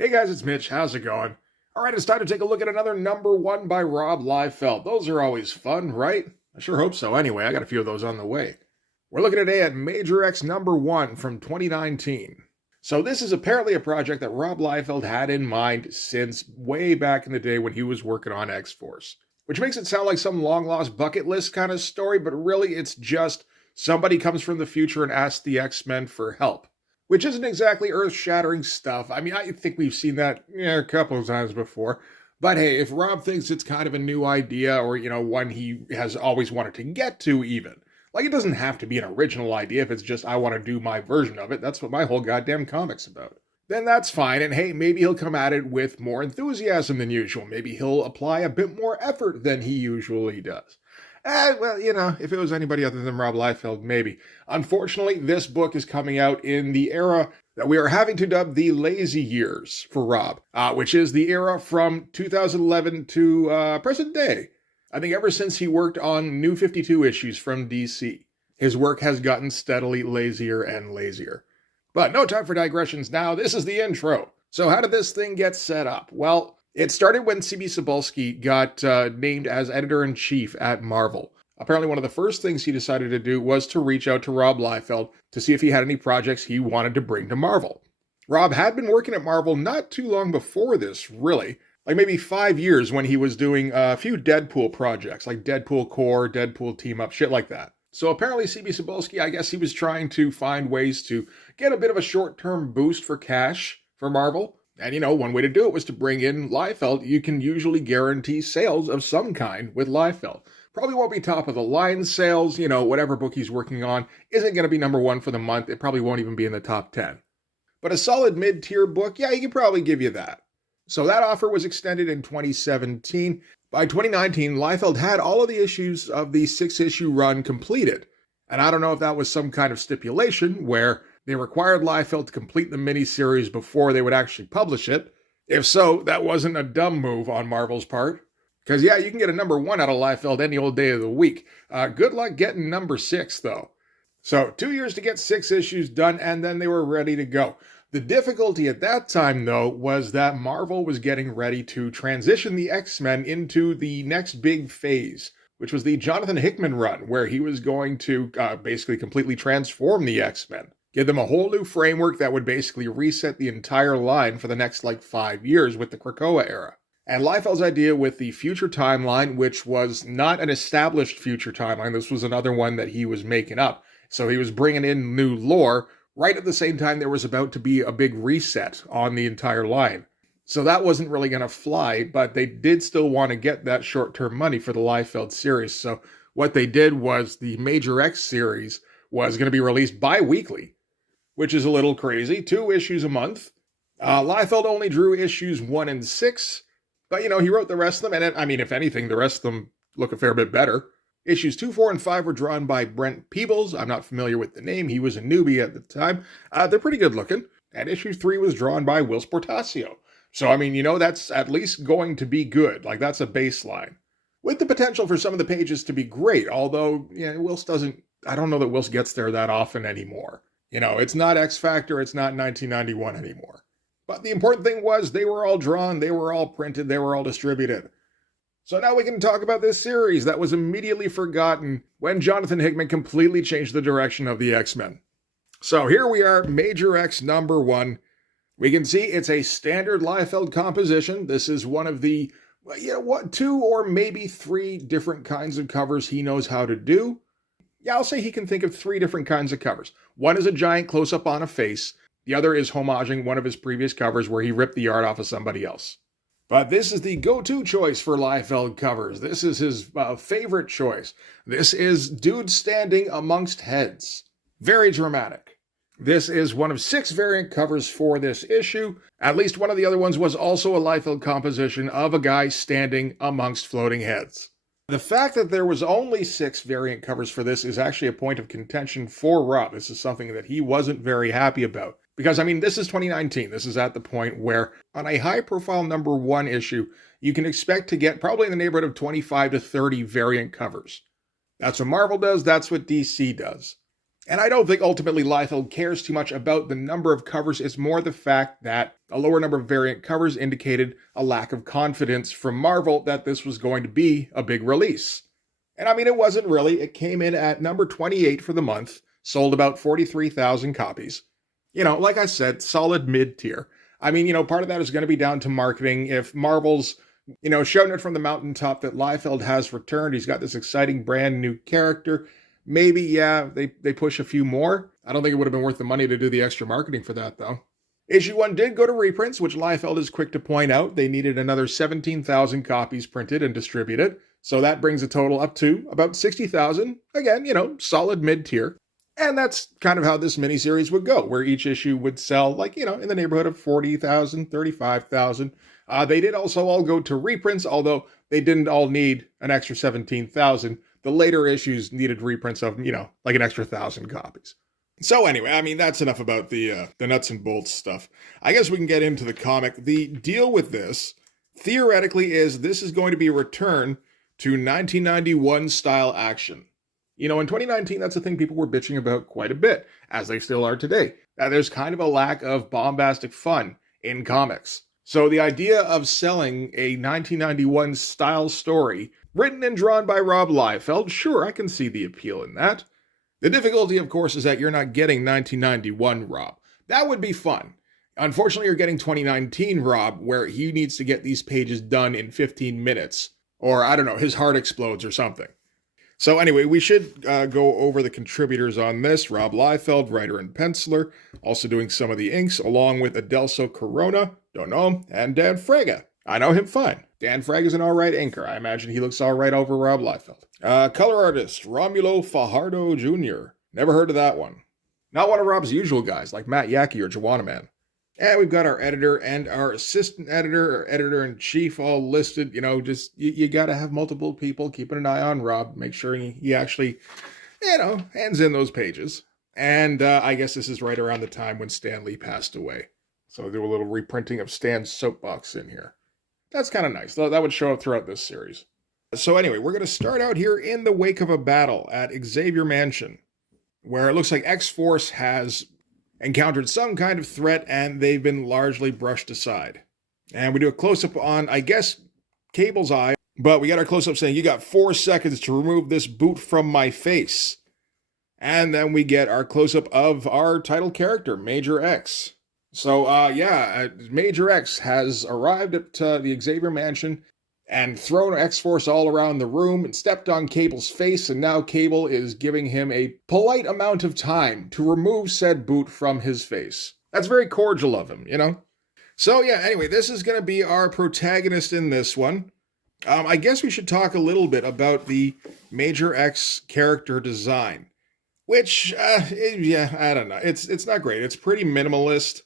Hey guys, it's Mitch. How's it going? All right, it's time to take a look at another number one by Rob Liefeld. Those are always fun, right? I sure hope so. Anyway, I got a few of those on the way. We're looking today at Major X number one from 2019. So this is apparently a project that Rob Liefeld had in mind since way back in the day when he was working on X-Force, which makes it sound like some long-lost bucket list kind of story, but really it's just somebody comes from the future and asks the X-Men for help. Which isn't exactly earth-shattering stuff. I mean, I think we've seen that a couple of times before. But hey, if Rob thinks it's kind of a new idea or, one he has always wanted to get to even. Like, it doesn't have to be an original idea if it's just, I want to do my version of it. That's what my whole goddamn comic's about. Then that's fine, and hey, maybe he'll come at it with more enthusiasm than usual. Maybe he'll apply a bit more effort than he usually does. Well, if it was anybody other than Rob Liefeld, maybe. Unfortunately, this book is coming out in the era that we are having to dub the lazy years for Rob, which is the era from 2011 to present day. I think ever since he worked on New 52 issues from DC, his work has gotten steadily lazier and lazier. But no time for digressions now. This is the intro. So how did this thing get set up? Well, it started when C.B. Cebulski got named as editor-in-chief at Marvel. Apparently one of the first things he decided to do was to reach out to Rob Liefeld to see if he had any projects he wanted to bring to Marvel. Rob had been working at Marvel not too long before this, really. Like maybe 5 years when he was doing a few Deadpool projects, like Deadpool Core, Deadpool Team Up, shit like that. So apparently C.B. Cebulski, I guess he was trying to find ways to get a bit of a short-term boost for cash for Marvel. And one way to do it was to bring in Liefeld. You can usually guarantee sales of some kind with Liefeld. Probably won't be top of the line sales, whatever book he's working on isn't going to be number one for the month. It probably won't even be in the top 10. But a solid mid-tier book, yeah, he can probably give you that. So that offer was extended in 2017. By 2019, Liefeld had all of the issues of the 6-issue run completed. And I don't know if that was some kind of stipulation where they required Liefeld to complete the miniseries before they would actually publish it. If so, that wasn't a dumb move on Marvel's part. Because yeah, you can get a number one out of Liefeld any old day of the week. Good luck getting number 6, though. So 2 years to get 6 issues done, and then they were ready to go. The difficulty at that time, though, was that Marvel was getting ready to transition the X-Men into the next big phase, which was the Jonathan Hickman run, where he was going to basically completely transform the X-Men. Give them a whole new framework that would basically reset the entire line for the next 5 years with the Krakoa era. And Liefeld's idea with the future timeline, which was not an established future timeline, this was another one that he was making up. So he was bringing in new lore right at the same time there was about to be a big reset on the entire line. So that wasn't really going to fly, but they did still want to get that short-term money for the Liefeld series. So what they did was the Major X series was going to be released bi-weekly, which is a little crazy. 2 issues a month. Liefeld only drew issues 1 and 6, but he wrote the rest of them, and if anything, the rest of them look a fair bit better. Issues 2, 4, and 5 were drawn by Brent Peebles. I'm not familiar with the name. He was a newbie at the time. They're pretty good looking. And issue 3 was drawn by Will Sportasio. So, that's at least going to be good. That's a baseline. With the potential for some of the pages to be great, although, Wills doesn't, I don't know that Wills gets there that often anymore. It's not X Factor, it's not 1991 anymore. But the important thing was they were all drawn, they were all printed, they were all distributed. So now we can talk about this series that was immediately forgotten when Jonathan Hickman completely changed the direction of the X-Men. So here we are, Major X number 1. We can see it's a standard Liefeld composition. This is one of the, 2 or maybe 3 different kinds of covers he knows how to do. Yeah, I'll say he can think of 3 different kinds of covers. One is a giant close-up on a face. The other is homaging one of his previous covers where he ripped the art off of somebody else. But this is the go-to choice for Liefeld covers. This is his favorite choice. This is dude standing amongst heads. Very dramatic. This is one of 6 variant covers for this issue. At least one of the other ones was also a Liefeld composition of a guy standing amongst floating heads. The fact that there was only 6 variant covers for this is actually a point of contention for Rob. This is something that he wasn't very happy about. Because, this is 2019. This is at the point where, on a high-profile number 1 issue, you can expect to get probably in the neighborhood of 25 to 30 variant covers. That's what Marvel does. That's what DC does. And I don't think ultimately Liefeld cares too much about the number of covers. It's more the fact that a lower number of variant covers indicated a lack of confidence from Marvel that this was going to be a big release. And I mean, it wasn't really. It came in at number 28 for the month, sold about 43,000 copies. Like I said, solid mid-tier. I mean, part of that is going to be down to marketing. If Marvel's, shouting it from the mountaintop that Liefeld has returned, he's got this exciting brand new character, maybe, yeah, they push a few more. I don't think it would have been worth the money to do the extra marketing for that, though. Issue 1 did go to reprints, which Liefeld is quick to point out. They needed another 17,000 copies printed and distributed. So that brings the total up to about 60,000. Again, solid mid-tier. And that's kind of how this miniseries would go, where each issue would sell, in the neighborhood of 40,000, 35,000. They did also all go to reprints, although they didn't all need an extra 17,000. The later issues needed reprints of, like an extra 1,000 copies. So anyway, I mean, that's enough about the nuts and bolts stuff. I guess we can get into the comic. The deal with this, theoretically, is this is going to be a return to 1991 style action. In 2019, that's a thing people were bitching about quite a bit, as they still are today. There's kind of a lack of bombastic fun in comics. So the idea of selling a 1991 style story, written and drawn by Rob Liefeld, sure, I can see the appeal in that. The difficulty, of course, is that you're not getting 1991 Rob. That would be fun. Unfortunately, you're getting 2019 Rob, where he needs to get these pages done in 15 minutes. Or, I don't know, his heart explodes or something. So anyway, we should go over the contributors on this. Rob Liefeld, writer and penciler, also doing some of the inks, along with Adelso Corona, don't know him, and Dan Fraga. I know him fine. Dan Fraga's an alright inker. I imagine he looks alright over Rob Liefeld. Color artist, Romulo Fajardo Jr. Never heard of that one. Not one of Rob's usual guys, like Matt Yackey or Joanna Man. And we've got our editor and our assistant editor, or editor-in-chief all listed. You got to have multiple people keeping an eye on Rob, make sure he actually, hands in those pages. And I guess this is right around the time when Stan Lee passed away. So we'll do a little reprinting of Stan's soapbox in here. That's kind of nice. That would show up throughout this series. So anyway, we're going to start out here in the wake of a battle at Xavier Mansion, where it looks like X-Force has encountered some kind of threat and they've been largely brushed aside. And we do a close-up on, I guess, Cable's eye, but we got our close-up saying, "You got 4 seconds to remove this boot from my face." And then we get our close-up of our title character, Major X. So, Major X has arrived at the Xavier Mansion and thrown X-Force all around the room and stepped on Cable's face, and now Cable is giving him a polite amount of time to remove said boot from his face. That's very cordial of him, So, anyway, this is going to be our protagonist in this one. I guess we should talk a little bit about the Major X character design, which, I don't know. It's not great. It's pretty minimalist.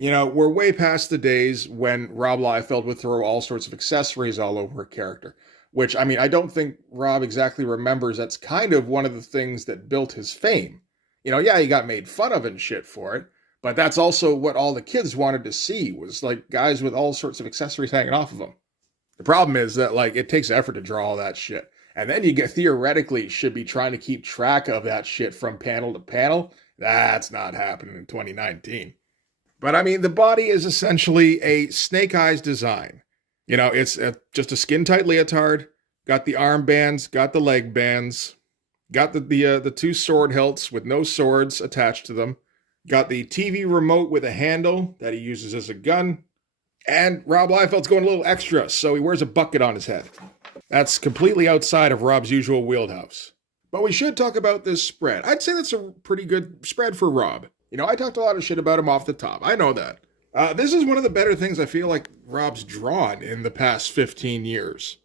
We're way past the days when Rob Liefeld would throw all sorts of accessories all over a character, which, I don't think Rob exactly remembers. That's kind of one of the things that built his fame. He got made fun of and shit for it, but that's also what all the kids wanted to see, was guys with all sorts of accessories hanging off of them. The problem is that it takes effort to draw all that shit. And then you theoretically should be trying to keep track of that shit from panel to panel. That's not happening in 2019. But the body is essentially a Snake Eyes design. It's just a skin-tight leotard, got the armbands, got the leg bands, got the 2 sword hilts with no swords attached to them, got the TV remote with a handle that he uses as a gun, and Rob Liefeld's going a little extra, so he wears a bucket on his head. That's completely outside of Rob's usual wheelhouse. But we should talk about this spread. I'd say that's a pretty good spread for Rob. I talked a lot of shit about him off the top. I know that. This is one of the better things I feel like Rob's drawn in the past 15 years.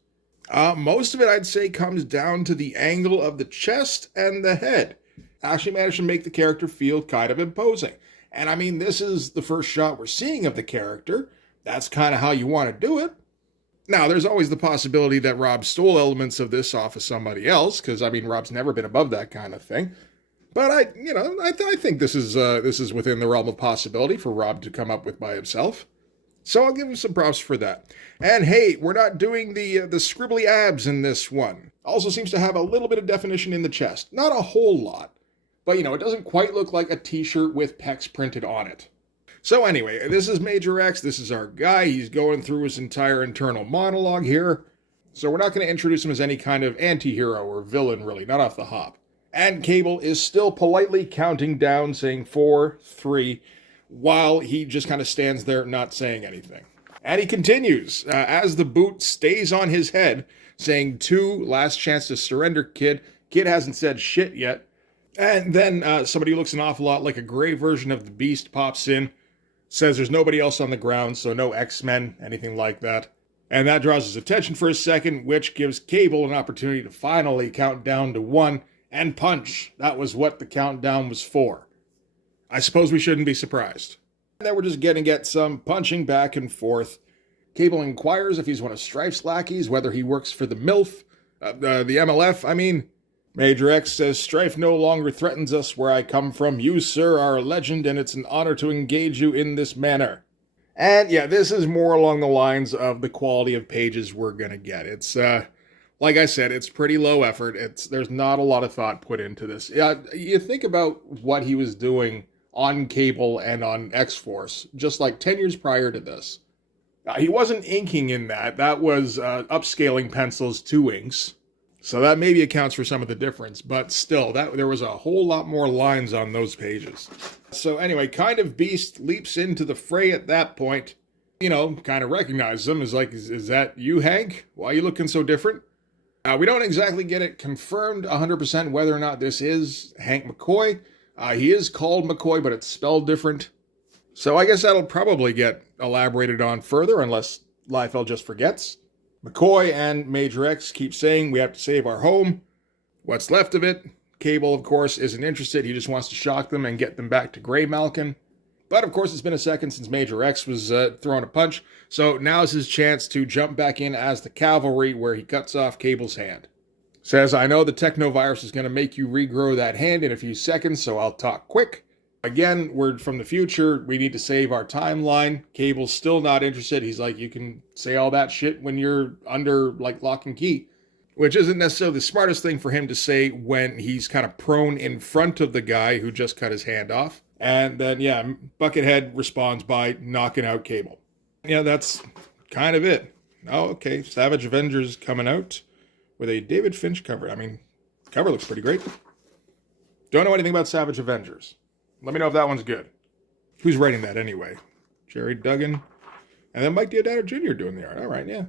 Most of it, I'd say, comes down to the angle of the chest and the head. Actually managed to make the character feel kind of imposing. And this is the first shot we're seeing of the character. That's kind of how you want to do it. Now, there's always the possibility that Rob stole elements of this off of somebody else, because, Rob's never been above that kind of thing. But I think this is within the realm of possibility for Rob to come up with by himself. So I'll give him some props for that. And hey, we're not doing the scribbly abs in this one. Also seems to have a little bit of definition in the chest. Not a whole lot. but it doesn't quite look like a t-shirt with pecs printed on it. So anyway, this is Major X. This is our guy. He's going through his entire internal monologue here. So we're not going to introduce him as any kind of anti-hero or villain, really, not off the hop. And Cable is still politely counting down, saying 4, 3, while he just kind of stands there not saying anything. And he continues, as the boot stays on his head, saying 2, last chance to surrender, kid. Kid hasn't said shit yet. And then somebody who looks an awful lot like a gray version of the Beast pops in, says there's nobody else on the ground, so no X-Men, anything like that. And that draws his attention for a second, which gives Cable an opportunity to finally count down to 1 and punch. That was what the countdown was for. I suppose we shouldn't be surprised. And then we're just going to get some punching back and forth. Cable inquires if he's one of Strife's lackeys, whether he works for the MILF, the MLF, I mean. Major X says, Strife no longer threatens us where I come from. You, sir, are a legend, and it's an honor to engage you in this manner. And yeah, this is more along the lines of the quality of pages we're going to get. It's, like I said, it's pretty low effort. There's not a lot of thought put into this. You think about what he was doing on Cable and on X-Force, just like 10 years prior to this. He wasn't inking in that. That was upscaling pencils to inks. So that maybe accounts for some of the difference, but still, there was a whole lot more lines on those pages. So anyway, Kind of Beast leaps into the fray at that point. Kind of recognizes him as like, is that you, Hank? Why are you looking so different? We don't exactly get it confirmed 100% whether or not this is Hank McCoy. He is called McCoy, but it's spelled different. So I guess that'll probably get elaborated on further, unless Liefeld just forgets. McCoy and Major X keep saying we have to save our home. What's left of it? Cable, of course, isn't interested. He just wants to shock them and get them back to Grey Malkin. But, of course, it's been a second since Major X was throwing a punch, so now's his chance to jump back in as the cavalry, where he cuts off Cable's hand. Says, I know the technovirus is going to make you regrow that hand in a few seconds, so I'll talk quick. Again, word from the future, we need to save our timeline. Cable's still not interested. He's like, you can say all that shit when you're under, like, lock and key. Which isn't necessarily the smartest thing for him to say when he's kind of prone in front of the guy who just cut his hand off. And then, yeah, Buckethead responds by knocking out Cable. Yeah, that's kind of it. Oh, okay, Savage Avengers coming out with a David Finch cover. I mean, cover looks pretty great. Don't know anything about Savage Avengers. Let me know if that one's good. Who's writing that anyway? Jerry Duggan. And then Mike Diodato Jr. doing the art. All right, yeah.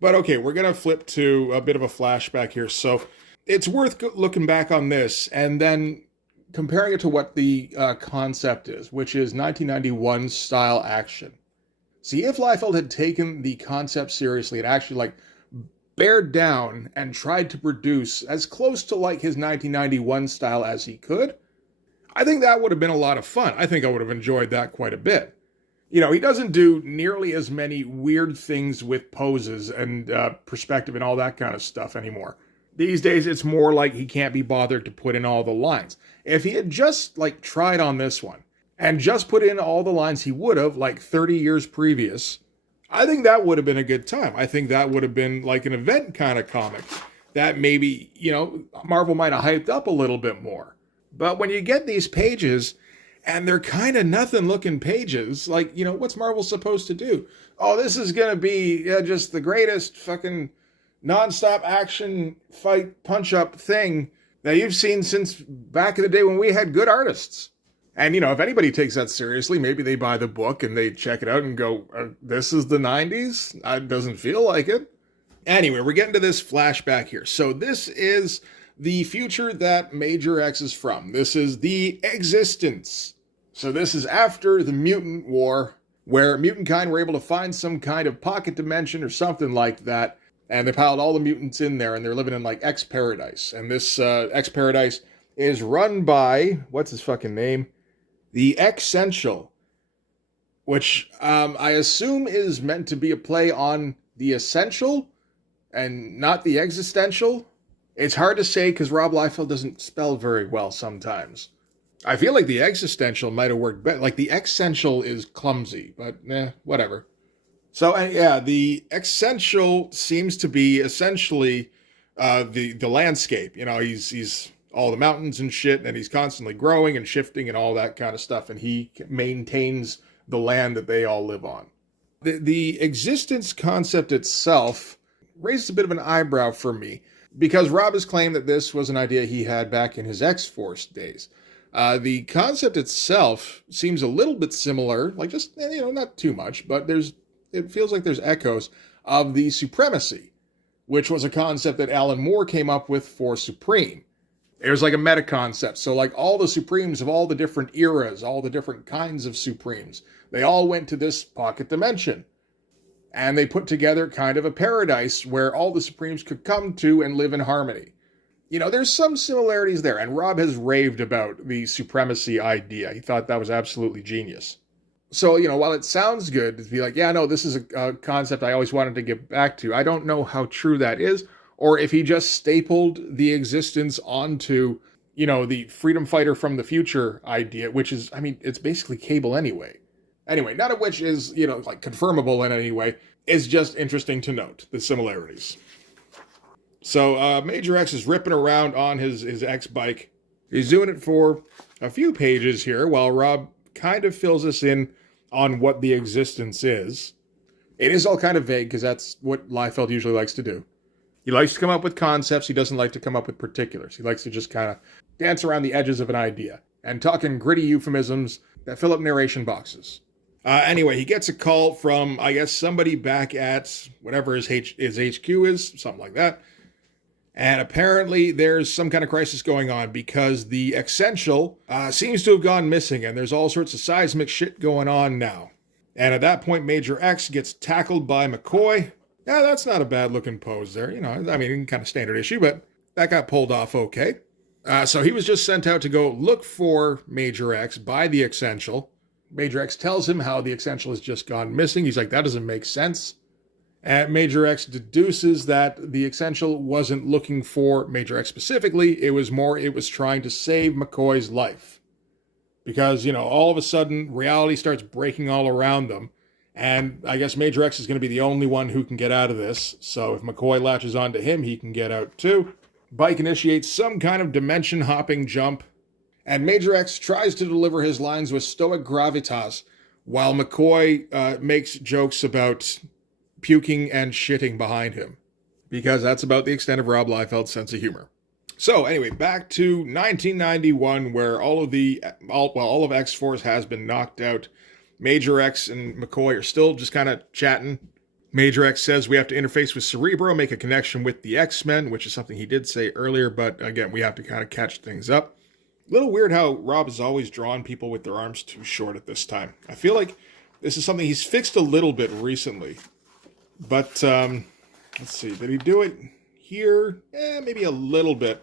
But okay, we're going to flip to a bit of a flashback here. So it's worth looking back on this and then comparing it to what the concept is, which is 1991 style action. See, if Liefeld had taken the concept seriously and actually like bared down and tried to produce as close to like his 1991 style as he could, I think that would have been a lot of fun. I think I would have enjoyed that quite a bit. He doesn't do nearly as many weird things with poses and perspective and all that kind of stuff anymore. These days, it's more like he can't be bothered to put in all the lines. If he had just, like, tried on this one and just put in all the lines he would have, like, 30 years previous, I think that would have been a good time. I think that would have been, like, an event kind of comic that maybe, Marvel might have hyped up a little bit more. But when you get these pages, and they're kind of nothing-looking pages, like, what's Marvel supposed to do? Oh, this is going to be just the greatest fucking non-stop action fight punch-up thing that you've seen since back in the day when we had good artists. And, if anybody takes that seriously, maybe they buy the book and they check it out and go, this is the 90s? It doesn't feel like it. Anyway, we're getting to this flashback here. So this is the future that Major X is from. This is the existence. So this is after the Mutant War, where mutant kind were able to find some kind of pocket dimension or something like that, and they piled all the mutants in there, and they're living in, like, X-Paradise. And this X-Paradise is run by, what's his fucking name? The X-Essential, which I assume is meant to be a play on the essential and not the existential. It's hard to say because Rob Liefeld doesn't spell very well sometimes. I feel like the existential might have worked better. Like, the essential is clumsy, but whatever. So, yeah, the essential seems to be essentially the landscape. He's all the mountains and shit, and he's constantly growing and shifting and all that kind of stuff, and he maintains the land that they all live on. The existence concept itself raised a bit of an eyebrow for me, because Rob has claimed that this was an idea he had back in his X-Force days. The concept itself seems a little bit similar, like just, not too much, but it feels like there's echoes of the Supremacy, which was a concept that Alan Moore came up with for Supreme. It was like a meta concept. So like all the Supremes of all the different eras, all the different kinds of Supremes, they all went to this pocket dimension. And they put together kind of a paradise where all the Supremes could come to and live in harmony. There's some similarities there, and Rob has raved about the Supremacy idea. He thought that was absolutely genius. So, while it sounds good to be like, yeah, no, this is a concept I always wanted to get back to, I don't know how true that is, or if he just stapled the existence onto, the freedom fighter from the future idea, which is, it's basically Cable anyway. Anyway, none of which is, confirmable in any way. It's just interesting to note the similarities. So Major X is ripping around on his X bike. He's doing it for a few pages here while Rob kind of fills us in on what the existence is. It is all kind of vague because that's what Liefeld usually likes to do. He likes to come up with concepts. He doesn't like to come up with particulars. He likes to just kind of dance around the edges of an idea and talk in gritty euphemisms that fill up narration boxes. Anyway, he gets a call from, I guess, somebody back at whatever his HQ is, something like that. And apparently there's some kind of crisis going on because the Essential seems to have gone missing, and there's all sorts of seismic shit going on now. And at that point, Major X gets tackled by McCoy. Now, that's not a bad-looking pose there. Kind of standard issue, but that got pulled off okay. So he was just sent out to go look for Major X by the Essential. Major X tells him how the Essential has just gone missing. He's like, that doesn't make sense. And Major X deduces that the Essential wasn't looking for Major X specifically. It was trying to save McCoy's life. Because, all of a sudden, reality starts breaking all around them. And I guess Major X is going to be the only one who can get out of this. So if McCoy latches onto him, he can get out too. Bike initiates some kind of dimension-hopping jump. And Major X tries to deliver his lines with stoic gravitas, while McCoy makes jokes about puking and shitting behind him, because that's about the extent of Rob Liefeld's sense of humor. So anyway, back to 1991, where all of X-Force has been knocked out. Major X and McCoy are still just kind of chatting. Major X says we have to interface with Cerebro, make a connection with the X-Men, which is something he did say earlier, but again, we have to kind of catch things up. A little weird how Rob has always drawn people with their arms too short at this time. I feel like this is something he's fixed a little bit recently. But, let's see, did he do it here? Maybe a little bit.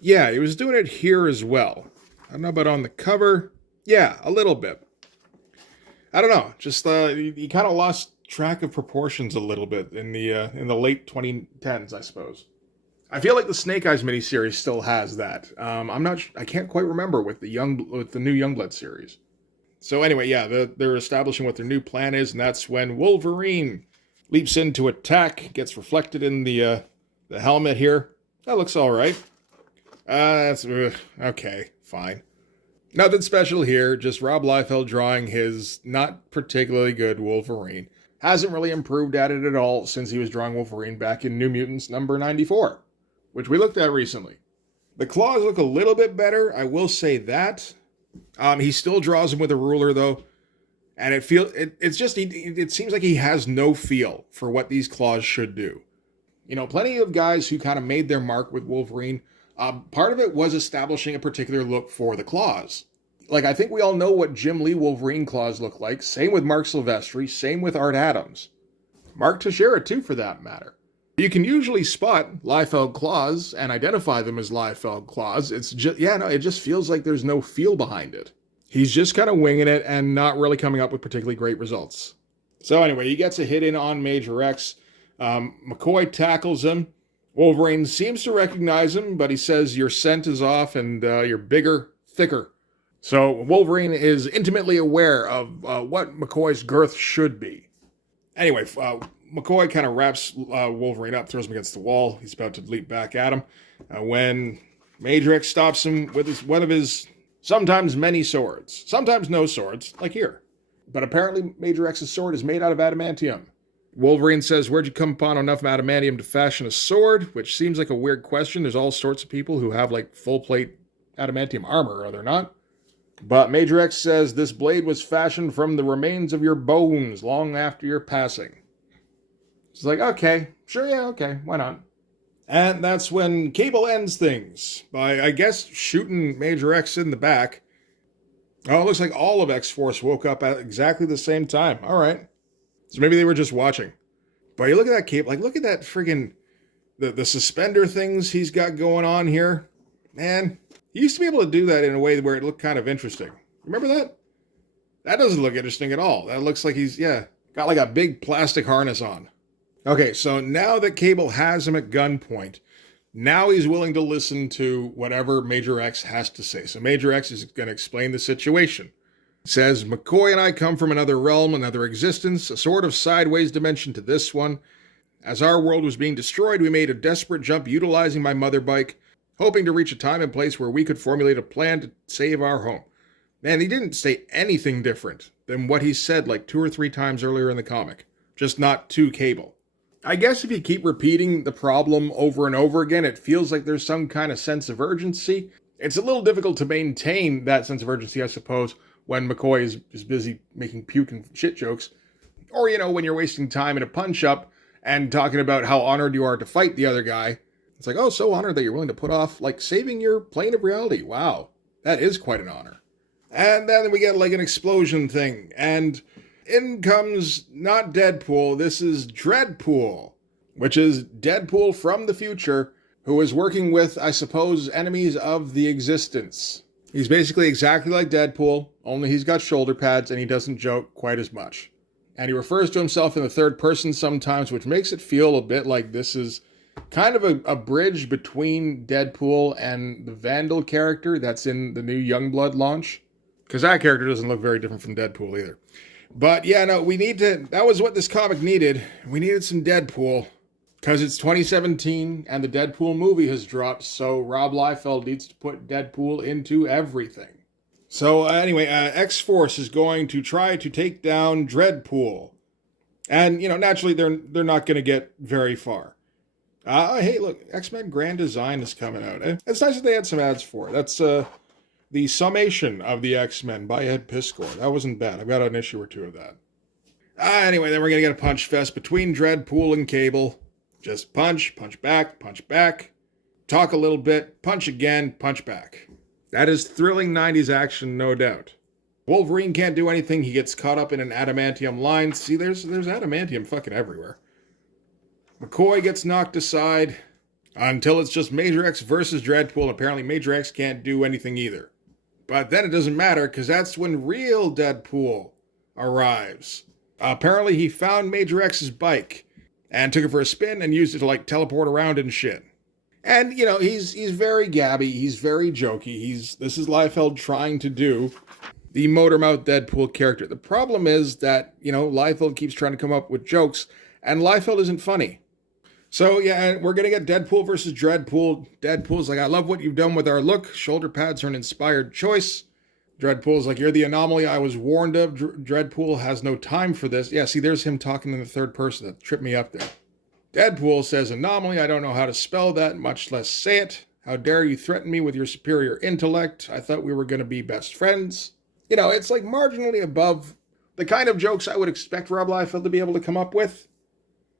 Yeah, he was doing it here as well. I don't know about on the cover. Yeah, a little bit. I don't know, just, he kind of lost track of proportions a little bit in the late 2010s, I suppose. I feel like the Snake Eyes miniseries still has that. I can't quite remember with the new Youngblood series. So anyway, yeah, they're establishing what their new plan is, and that's when Wolverine leaps in to attack, gets reflected in the helmet here. That looks all right. That's okay, fine. Nothing special here, just Rob Liefeld drawing his not particularly good Wolverine. Hasn't really improved at it at all since he was drawing Wolverine back in New Mutants number 94, which we looked at recently. The claws look a little bit better, I will say that. He still draws him with a ruler, though. And it seems like he has no feel for what these claws should do. Plenty of guys who kind of made their mark with Wolverine, part of it was establishing a particular look for the claws. Like, I think we all know what Jim Lee Wolverine claws look like. Same with Mark Silvestri, same with Art Adams. Mark Teixeira, too, for that matter. You can usually spot Liefeld claws and identify them as Liefeld claws. It just feels like there's no feel behind it. He's just kind of winging it and not really coming up with particularly great results. So anyway, he gets a hit in on Major X. McCoy tackles him. Wolverine seems to recognize him, but he says your scent is off and you're bigger, thicker. So Wolverine is intimately aware of what McCoy's girth should be. Anyway, McCoy kind of wraps Wolverine up, throws him against the wall. He's about to leap back at him when Major X stops him with one of his sometimes many swords. Sometimes no swords, like here. But apparently Major X's sword is made out of adamantium. Wolverine says, where'd you come upon enough adamantium to fashion a sword? Which seems like a weird question. There's all sorts of people who have like full plate adamantium armor, are there not? But Major X says, this blade was fashioned from the remains of your bones long after your passing. It's like, okay, sure, yeah, okay, why not? And that's when Cable ends things by, I guess, shooting Major X in the back. Oh, it looks like all of X-Force woke up at exactly the same time. All right. So maybe they were just watching. But you look at that Cable, like, look at that friggin' the suspender things he's got going on here. Man, he used to be able to do that in a way where it looked kind of interesting. Remember that? That doesn't look interesting at all. That looks like he's, got like a big plastic harness on. Okay, so now that Cable has him at gunpoint, now he's willing to listen to whatever Major X has to say. So Major X is going to explain the situation. It says, McCoy and I come from another realm, another existence, a sort of sideways dimension to this one. As our world was being destroyed, we made a desperate jump utilizing my mother bike, hoping to reach a time and place where we could formulate a plan to save our home. Man, he didn't say anything different than what he said like 2 or 3 times earlier in the comic. Just not to Cable. I guess if you keep repeating the problem over and over again, it feels like there's some kind of sense of urgency. It's a little difficult to maintain that sense of urgency, I suppose, when McCoy is busy making puke and shit jokes. Or, when you're wasting time in a punch-up and talking about how honored you are to fight the other guy. It's like, oh, so honored that you're willing to put off, like, saving your plane of reality. Wow, that is quite an honor. And then we get, like, an explosion thing, and in comes not Deadpool, this is Dreadpool, which is Deadpool from the future, who is working with, I suppose, enemies of the existence. He's basically exactly like Deadpool, only he's got shoulder pads and he doesn't joke quite as much. And he refers to himself in the third person sometimes, which makes it feel a bit like this is kind of a bridge between Deadpool and the Vandal character that's in the new Youngblood launch. Because that character doesn't look very different from Deadpool either. But yeah, no, that was what this comic needed. We needed some Deadpool. Because it's 2017 and the Deadpool movie has dropped, so Rob Liefeld needs to put Deadpool into everything. So anyway, X-Force is going to try to take down Dreadpool. And, naturally they're not going to get very far. Hey, look, X-Men Grand Design is coming out. It's nice that they had some ads for it. That's the summation of the X-Men by Ed Piskor. That wasn't bad. I've got an issue or 2 of that. Anyway, then we're going to get a punch fest between Dreadpool and Cable. Just punch back, talk a little bit, punch again, punch back. That is thrilling 90s action, no doubt. Wolverine can't do anything. He gets caught up in an adamantium line. See, there's adamantium fucking everywhere. McCoy gets knocked aside until it's just Major X versus Dreadpool. Apparently Major X can't do anything either. But then it doesn't matter, because that's when real Deadpool arrives. Apparently he found Major X's bike and took it for a spin and used it to, like, teleport around and shit. And, he's very gabby, he's very jokey, this is Liefeld trying to do the Motormouth Deadpool character. The problem is that, Liefeld keeps trying to come up with jokes, and Liefeld isn't funny. So, yeah, we're going to get Deadpool versus Dreadpool. Deadpool's like, I love what you've done with our look. Shoulder pads are an inspired choice. Dreadpool's like, you're the anomaly I was warned of. Dreadpool has no time for this. Yeah, see, there's him talking in the third person. That tripped me up there. Deadpool says, anomaly, I don't know how to spell that, much less say it. How dare you threaten me with your superior intellect? I thought we were going to be best friends. It's like marginally above the kind of jokes I would expect Rob Liefeld to be able to come up with.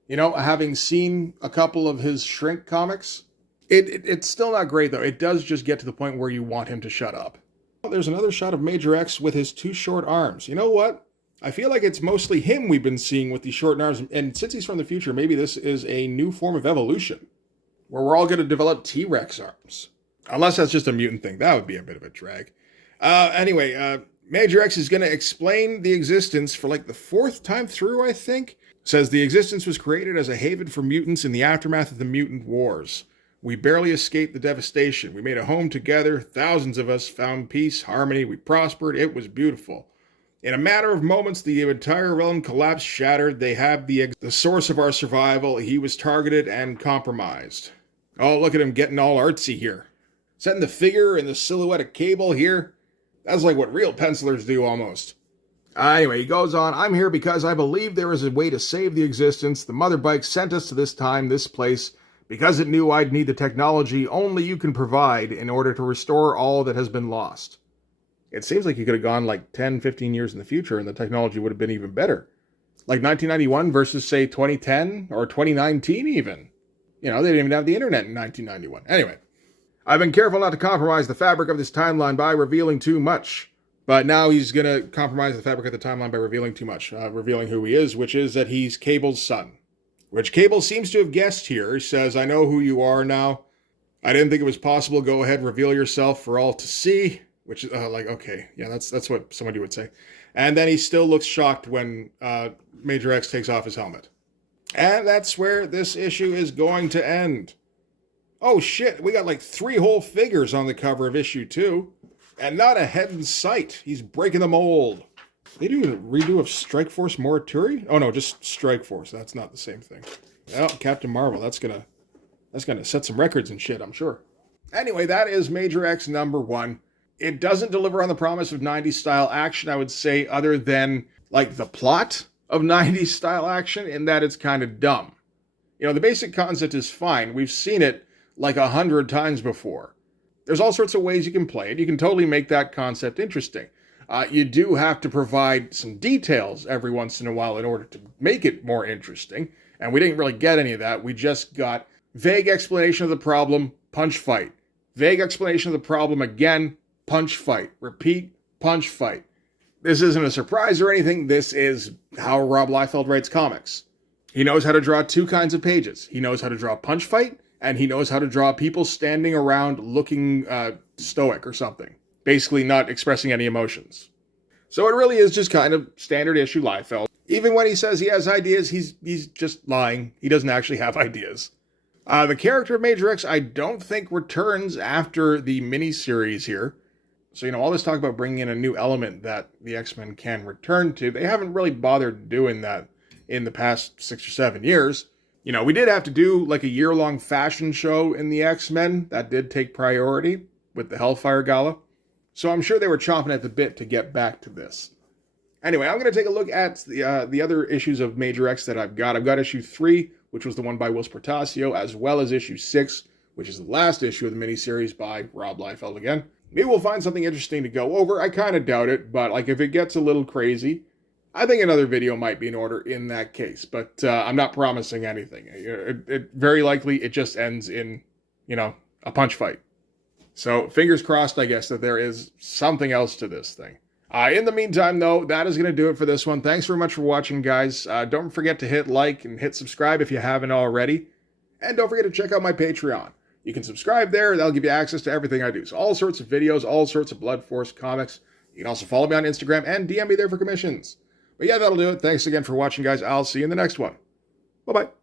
Having seen a couple of his Shrink comics, it's still not great, though. It does just get to the point where you want him to shut up. There's another shot of Major X with his 2 short arms. You know what? I feel like it's mostly him we've been seeing with these short arms. And since he's from the future, maybe this is a new form of evolution, where we're all going to develop T-Rex arms. Unless that's just a mutant thing. That would be a bit of a drag. Anyway, Major X is going to explain the existence for like the 4th time through, I think. Says the existence was created as a haven for mutants in the aftermath of the mutant wars. We barely escaped the devastation. We made a home together. Thousands of us found peace, harmony. We prospered. It was beautiful. In a matter of moments, the entire realm collapsed, shattered. They have the source of our survival. He was targeted and compromised. Oh, look at him getting all artsy here. Setting the figure and the silhouette of Cable here. That's like what real pencilers do almost. Anyway, he goes on, I'm here because I believe there is a way to save the existence. The Mother Bike sent us to this time, this place, because it knew I'd need the technology only you can provide in order to restore all that has been lost. It seems like you could have gone like 10, 15 years in the future and the technology would have been even better. Like 1991 versus, say, 2010 or 2019 even. You know, they didn't even have the internet in 1991. Anyway, I've been careful not to compromise the fabric of this timeline by revealing too much. But now he's going to compromise the fabric of the timeline by revealing too much. Revealing who he is, which is that he's Cable's son. Which Cable seems to have guessed here. He says, I know who you are now. I didn't think it was possible. Go ahead, reveal yourself for all to see. Which is like, okay, yeah, that's what somebody would say. And then he still looks shocked when Major X takes off his helmet. And that's where this issue is going to end. Oh shit, we got like 3 whole figures on the cover of issue 2. And not a head in sight. He's breaking the mold. They do a redo of Strike Force Morituri? Oh no, just Strike Force. That's not the same thing. Well, Captain Marvel, that's gonna set some records and shit, I'm sure. Anyway, that is Major X #1. It doesn't deliver on the promise of 90s style action, I would say, other than like the plot of 90s style action, in that it's kind of dumb. You know, the basic concept is fine. We've seen it like 100 times before. There's all sorts of ways you can play it. You can totally make that concept interesting. You do have to provide some details every once in a while in order to make it more interesting. And we didn't really get any of that. We just got vague explanation of the problem, punch fight. Vague explanation of the problem again, punch fight. Repeat, punch fight. This isn't a surprise or anything. This is how Rob Liefeld writes comics. He knows how to draw 2 kinds of pages. He knows how to draw punch fight, and he knows how to draw people standing around looking stoic or something. Basically not expressing any emotions. So it really is just kind of standard issue Liefeld. Even when he says he has ideas, he's just lying. He doesn't actually have ideas. The character of Major X, I don't think returns after the miniseries here. So, you know, all this talk about bringing in a new element that the X-Men can return to, they haven't really bothered doing that in the past 6 or 7 years. You know, we did have to do like a year-long fashion show in the X-Men. That did take priority with the Hellfire Gala. So I'm sure they were chomping at the bit to get back to this. Anyway, I'm going to take a look at the other issues of Major X that I've got. I've got issue 3, which was the one by Will Portacio, as well as issue 6, which is the last issue of the miniseries by Rob Liefeld again. Maybe we'll find something interesting to go over. I kind of doubt it, but like if it gets a little crazy, I think another video might be in order in that case. But I'm not promising anything. It very likely it just ends in, you know, a punch fight. So fingers crossed, I guess, that there is something else to this thing. In the meantime, though, that is going to do it for this one. Thanks very much for watching, guys. Don't forget to hit like and hit subscribe if you haven't already. And don't forget to check out my Patreon. You can subscribe there. That'll give you access to everything I do. So all sorts of videos, all sorts of Blood Force comics. You can also follow me on Instagram and DM me there for commissions. But yeah, that'll do it. Thanks again for watching, guys. I'll see you in the next one. Bye-bye.